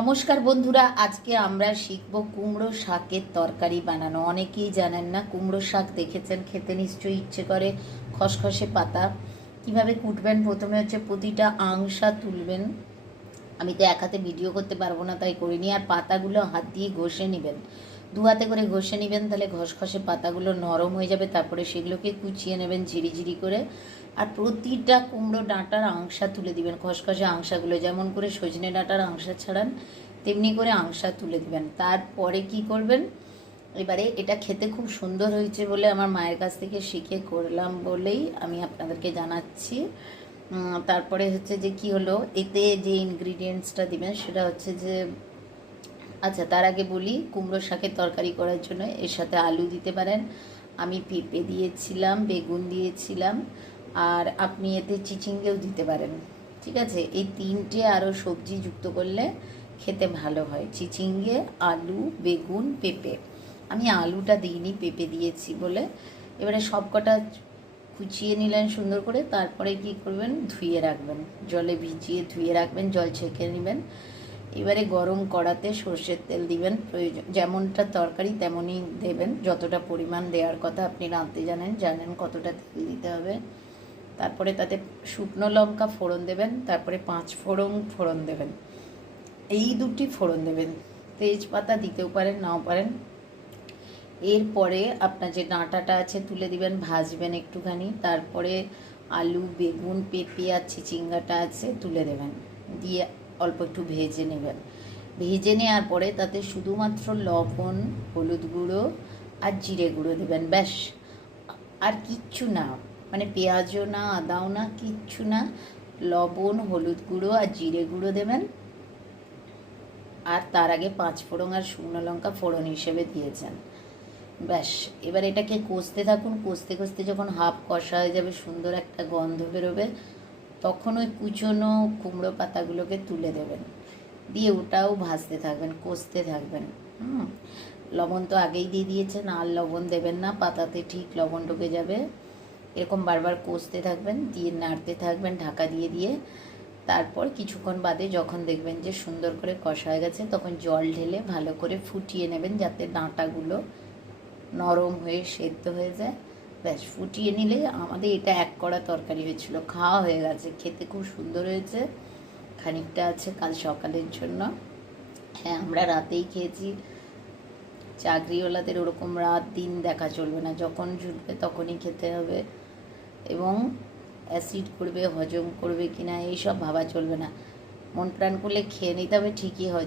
নমস্কার বন্ধুরা, আজকে আমরা শিখব কুমড়ো শাকের তরকারি বানানো। অনেকেই জানেন না, কুমড়ো শাক দেখেছেন, খেতে নিশ্চয়ই ইচ্ছে করে। খসখসে পাতা কিভাবে কুটবেন, প্রথমে হচ্ছে প্রতিটা আংশা তুলবেন। আমি তো এক হাতে ভিডিও করতে পারবো না, তাই করিনি। আর পাতাগুলো হাত দিয়ে ঘষে নেবেন, দু হাতে করে ঘষে নেবেন, তাহলে খসখসে পাতাগুলো নরম হয়ে যাবে। তারপরে সেগুলোকে কুচিয়ে নেবেন ঝিরি করে। আর প্রতিটা কুমড়ো ডাঁটার আংশা তুলে দিবেন, খসখসে আংশাগুলো, যেমন করে সজনে ডাঁটার আংশা ছাড়ান তেমনি করে আংশা তুলে দিবেন। তারপরে কি করবেন, এবারে এটা খেতে খুব সুন্দর হয়েছে বলে, আমার মায়ের কাছ থেকে শিখে করলাম বলেই আমি আপনাদেরকে জানাচ্ছি। তারপরে হচ্ছে যে কি হলো, এতে যে ইনগ্রিডিয়েন্টসটা দিবেন সেটা হচ্ছে যে, আচ্ছা তার আগে বলি, কুমড়ো শাকের তরকারি করার জন্য এর সাথে আলু দিতে পারেন, আমি পেঁপে দিয়েছিলাম, বেগুন দিয়েছিলাম, আর আপনি এতে চিচিঙ্গেও দিতে পারেন। ঠিক আছে, এই তিনটে আরও সবজি যুক্ত করলে খেতে ভালো হয়, চিচিঙ্গে, আলু, বেগুন, পেঁপে। আমি আলুটা দিইনি, পেঁপে দিয়েছি বলে। এবারে সব কটা কুচিয়ে নিলেন সুন্দর করে। তারপরে কি করবেন, ধুয়ে রাখবেন, জলে ভিজিয়ে ধুয়ে রাখবেন, জল ছেঁকে নেবেন। এবারে গরম কড়াতে সর্ষের তেল দিবেন, প্রয়োজন যেমনটা তরকারি তেমনই দেবেন, যতটা পরিমাণ দেওয়ার কথা আপনি রাঁধতে জানেন কতটা তেল দিতে হবে। তারপরে তাতে শুকনো লঙ্কা ফোড়ন দেবেন, তারপরে 5 ফোড়ন দেবেন, এই দুটি ফোড়ন দেবেন। তেজপাতা দিতেও পারেন, নাও পারেন। এরপরে আপনার যে ডাঁটাটা আছে তুলে দিবেন, ভাজবেন একটুখানি। তারপরে আলু, বেগুন, পেঁপে আর চিচিঙ্গাটা আছে তুলে দেবেন, দিয়ে অল্প একটু ভেজে নেবেন। ভেজে নেওয়ার পরে তাতে শুধুমাত্র লবণ, হলুদ গুঁড়ো আর জিরে গুঁড়ো দেবেন, ব্যাস। আর কিচ্ছু না, মানে পেঁয়াজও না, আদাও না, কিচ্ছু না। লবণ, হলুদ গুঁড়ো আর জিরে গুঁড়ো দেবেন। আর তার আগে 5 ফোড়ন আর শুকনো লঙ্কা ফোড়ন হিসেবে দিয়েছেন, ব্যাস। এবার এটাকে কষতে থাকুন, কষতে কষতে যখন হাফ কষা হয়ে যাবে, সুন্দর একটা গন্ধ বেরোবে, তখন ওই কুচনো কুমড়ো পাতাগুলোকে তুলে দেবেন, দিয়ে ওটাও ভাজতে থাকবেন, কষতে থাকবেন। লবণ তো আগেই দিয়ে দিয়েছেন, আর লবণ দেবেন না, পাতাতে ঠিক লবণ ঢুকে যাবে। এরকম বারবার কষতে থাকবেন, দিয়ে নাড়তে থাকবেন ঢাকা দিয়ে দিয়ে। তারপর কিছুক্ষণ বাদে যখন দেখবেন যে সুন্দর করে কষা হয়ে গেছে, তখন জল ঢেলে ভালো করে ফুটিয়ে নেবেন, যাতে ডাঁটাগুলো নরম হয়ে সেদ্ধ হয়ে যায়, ব্যাস। ফুটিয়ে নিলে আমাদের এটা এক কড়া তরকারি হয়েছিল, খাওয়া হয়ে গেছে, খেতে খুব সুন্দর হয়েছে। খানিকটা আছে কাল সকালের জন্য। হ্যাঁ, আমরা রাতেই খেয়েছি। চাকরিওয়ালাদের ওরকম রাত দিন দেখা চলবে না, যখন জুটবে তখনই খেতে হবে। এবং অ্যাসিড করবে, হজম করবে কিনা এইসব ভাবা চলবে না, মন প্রাণ করলে খেয়ে নিতে হবে, ঠিকই হয়।